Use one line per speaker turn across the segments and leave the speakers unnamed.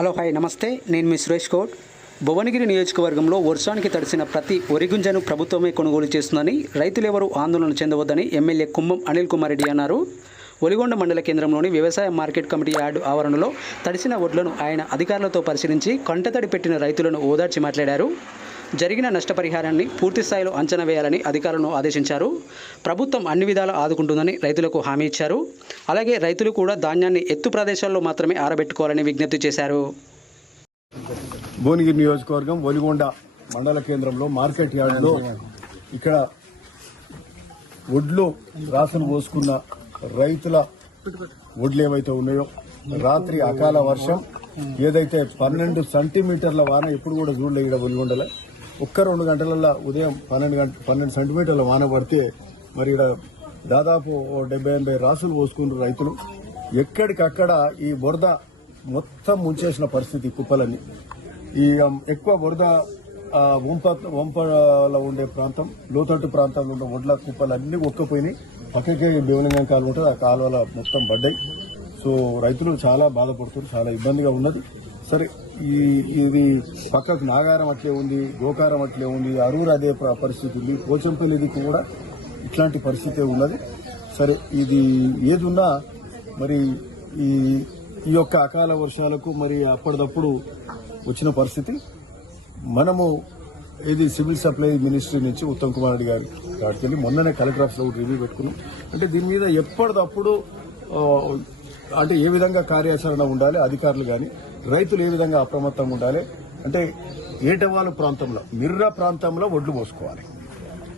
Hello hi నమస్తే. నేను మీ సురేష్ గౌడ్ భువనగిరి నియోజకవర్గంలో వర్షానికి తడిసిన ప్రతి వరిగుంజను ప్రభుత్వమే కొనుగోలు చేస్తుందని రైతులెవరూ ఆందోళన చెందవద్దని ఎమ్మెల్యే కుంభం అనిల్ కుమార్ రెడ్డి అన్నారు. ఒలిగొండ మండల కేంద్రంలోని వ్యవసాయ మార్కెట్ కమిటీ యార్డు ఆవరణలో తడిసిన వడ్లను ఆయన అధికారులతో పరిశీలించి కంటతడి పెట్టిన రైతులను ఓదార్చి మాట్లాడారు. జరిగిన నష్టపరిహారాన్ని పూర్తి స్థాయిలో అంచనా వేయాలని అధికారులను ఆదేశించారు. ప్రభుత్వం అన్ని విధాలా ఆదుకుంటుందని రైతులకు హామీ ఇచ్చారు. అలాగే రైతులు కూడా ధాన్యాన్ని ఎత్తు ప్రదేశాల్లో మాత్రమే ఆరబెట్టుకోవాలని విజ్ఞప్తి చేశారు.
భువనగిరి నియోజకవర్గం ఒలిగొండ మండల కేంద్రంలో మార్కెట్ యార్డులో ఇక్కడ వడ్లు రాసను పోసుకున్న రైతుల వడ్లు ఏవైతే ఉన్నాయో రాత్రి అకాల వర్షం ఏదైతే పన్నెండు సెంటీమీటర్ల వాన ఎప్పుడు కూడా చూడలే ఇక్కడ ఒలిగొండలో ఒక్క రెండు గంటలలో ఉదయం పన్నెండు గంట పన్నెండు సెంటీమీటర్ల వాన పడితే మరి ఇక్కడ దాదాపు డెబ్బై ఎనభై రాసులు పోసుకున్న రైతులు. ఎక్కడికక్కడ ఈ బురద మొత్తం ముంచేసిన పరిస్థితి కుప్పలన్నీ. ఈ ఎక్కువ బురద ఆ, వంప వంపలో ఉండే ప్రాంతం లోతట్టు ప్రాంతంలో ఉండే ఒడ్ల కుప్పలు అన్నీ ఒక్కపోయినాయి పక్కకే బేవలింగం కాలు ఉంటుంది ఆ కాలువల మొత్తం పడ్డాయి. సో రైతులు చాలా బాధపడుతున్నారు చాలా ఇబ్బందిగా ఉన్నది. సరే ఈ ఇది పక్కకు నాగారం అట్లే ఉంది గోకారం అట్లే ఉంది అరూరు అదే పరిస్థితి ఉంది. పోచంపల్లిది కూడా ఇట్లాంటి పరిస్థితే ఉన్నది. సరే ఇది ఏదున్నా మరి ఈ ఈ యొక్క అకాల వర్షాలకు మరి అప్పటిదప్పుడు వచ్చిన పరిస్థితి. మనము ఇది సివిల్ సప్లై మినిస్ట్రీ నుంచి ఉత్తమ్ కుమార్ రెడ్డి గారి కాడికి వెళ్ళి మొన్ననే కలెక్టర్ ఆఫీస్లో ఒకటి రివ్యూ పెట్టుకున్నాం. అంటే దీని మీద ఎప్పటిదప్పుడు అంటే ఏ విధంగా కార్యాచరణ ఉండాలి అధికారులు కానీ రైతులు ఏ విధంగా అప్రమత్తంగా ఉండాలి? అంటే ఏటవాలు ప్రాంతంలో మిర్ర ప్రాంతంలో ఒడ్లు పోసుకోవాలి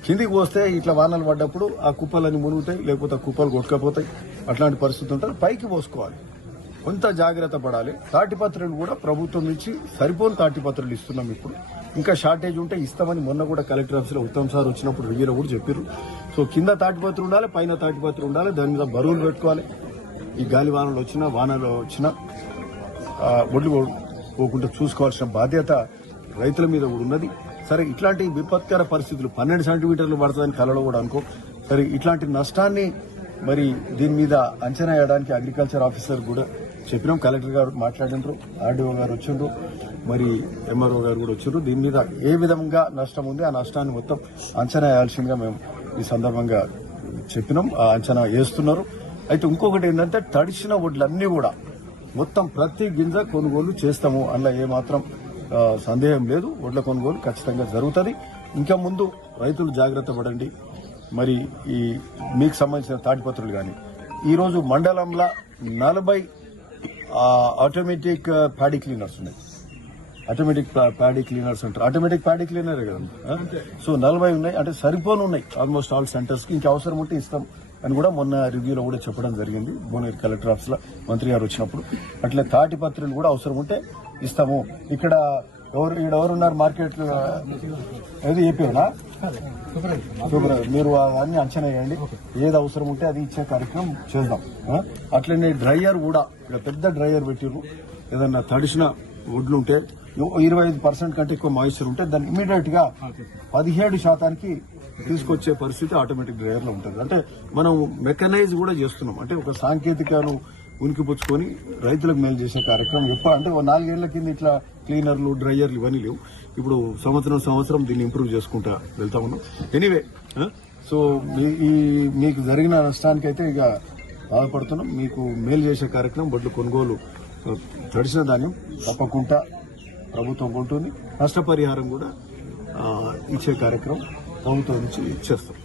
కిందికి పోస్తే ఇట్లా వానలు పడ్డప్పుడు ఆ కుప్పలన్నీ మునుగుతాయి లేకపోతే ఆ కుప్పలు కొట్టుకపోతాయి. అట్లాంటి పరిస్థితి ఉంటుంది పైకి పోసుకోవాలి కొంత జాగ్రత్త పడాలి. తాటిపత్రులు కూడా ప్రభుత్వం నుంచి సరిపోని తాటిపత్రులు ఇస్తున్నాం ఇప్పుడు. ఇంకా షార్టేజ్ ఉంటే ఇస్తామని మొన్న కూడా కలెక్టర్ ఆఫీస్లో ఉత్తమ్ సార్ వచ్చినప్పుడు రివ్యూలో కూడా చెప్పారు సో కింద తాటిపత్రులు ఉండాలి పైన తాటిపత్రులు ఉండాలి దాని మీద బరువులు పెట్టుకోవాలి. ఈ గాలి వానలు వచ్చినా వానలు వచ్చినా ఒడ్లు పో- పోకుండా చూసుకోవాల్సిన బాధ్యత రైతుల మీద కూడా ఉన్నది. సరే ఇట్లాంటి విపత్కర పరిస్థితులు పన్నెండు సెంటీమీటర్లు పడుతుందని కలలో కూడా అనుకో. సరే ఇట్లాంటి నష్టాన్ని మరి దీని మీద అంచనా వేయడానికి అగ్రికల్చర్ ఆఫీసర్ కూడా చెప్పినాం. కలెక్టర్ గారు మాట్లాడినారు ఆర్డీఓ గారు వచ్చిండ్రు మరి ఎంఆర్ఓ గారు కూడా వచ్చిండ్రు. దీని మీద ఏ విధంగా నష్టం ఉంది ఆ నష్టాన్ని మొత్తం అంచనా వేయాల్సిందిగా మేము ఈ సందర్భంగా చెప్పినాం. ఆ అంచనా వేస్తున్నారు. అయితే ఇంకొకటి ఏంటంటే తడిసిన వడ్లన్నీ కూడా మొత్తం ప్రతి గింజ కొనుగోలు చేస్తాము అందులో ఏమాత్రం సందేహం లేదు. వడ్ల కొనుగోలు ఖచ్చితంగా జరుగుతుంది. ఇంకా ముందు రైతులు జాగ్రత్త పడండి. మరి ఈ మీకు సంబంధించిన తాటిపత్రులు కానీ ఈరోజు మండలంలో నలభై ఆటోమేటిక్ ప్యాడీ క్లీనర్స్ ఉన్నాయి. ఆటోమేటిక్ ప్యా- ప్యాడీ క్లీనర్స్ అంటారు ఆటోమేటిక్ ప్యాడీ క్లీనరే కదా? సో నలభై ఉన్నాయి. అంటే సరిపోను ఉన్నాయి ఆల్మోస్ట్ ఆల్ సెంటర్స్కి ఇంకా అవసరం ఉంటే ఇస్తాం. అని కూడా మొన్న రివ్యూలో కూడా చెప్పడం జరిగింది. భువనగిరి కలెక్టర్ ఆఫీస్లో మంత్రి గారు వచ్చినప్పుడు. అట్లే తాటిపత్రులు కూడా అవసరం ఉంటే ఇస్తాము. ఇక్కడ ఎవరు ఇక్కడ ఎవరున్నారు మార్కెట్? ఏది ఏపీనా సూపర్ మీరు అన్ని అంచనా వేయండి. ఏది అవసరం ఉంటే అది ఇచ్చే కార్యక్రమం చేద్దాం. అట్లనే డ్రైయర్ కూడా ఇక్కడ పెద్ద డ్రైయర్ పెట్టిరు ఏదన్నా తడిసిన వడ్లు ఉంటే ఇరవై ఐదు పర్సెంట్ కంటే ఎక్కువ మాయిశ్చర్ ఉంటే దాన్ని ఇమీడియట్గా పదిహేడు శాతానికి తీసుకొచ్చే పరిస్థితి ఆటోమేటిక్ డ్రైయర్లో ఉంటుంది. అంటే మనం మెకనైజ్ కూడా చేస్తున్నాం. అంటే ఒక సాంకేతికను ఉనికి పుచ్చుకొని రైతులకు మేలు చేసే కార్యక్రమం ఎప్పుడు అంటే నాలుగేళ్ళ కింద ఇట్లా క్లీనర్లు డ్రైయర్లు ఇవన్నీ లేవు. ఇప్పుడు సంవత్సరం సంవత్సరం దీన్ని ఇంప్రూవ్ చేసుకుంటా వెళ్తా ఉన్నాం. ఎనీవే సో మీ- ఈ మీకు జరిగిన నష్టానికి అయితే ఇక బాధపడుతున్నాం. మీకు మేలు చేసే కార్యక్రమం బొడ్లు కొనుగోలు తడిసిన ధాన్యం తప్పకుండా ప్రభుత్వం కొంటుంది. నష్టపరిహారం కూడా ఇచ్చే కార్యక్రమం ప్రభుత్వం నుంచి ఇచ్చేస్తాం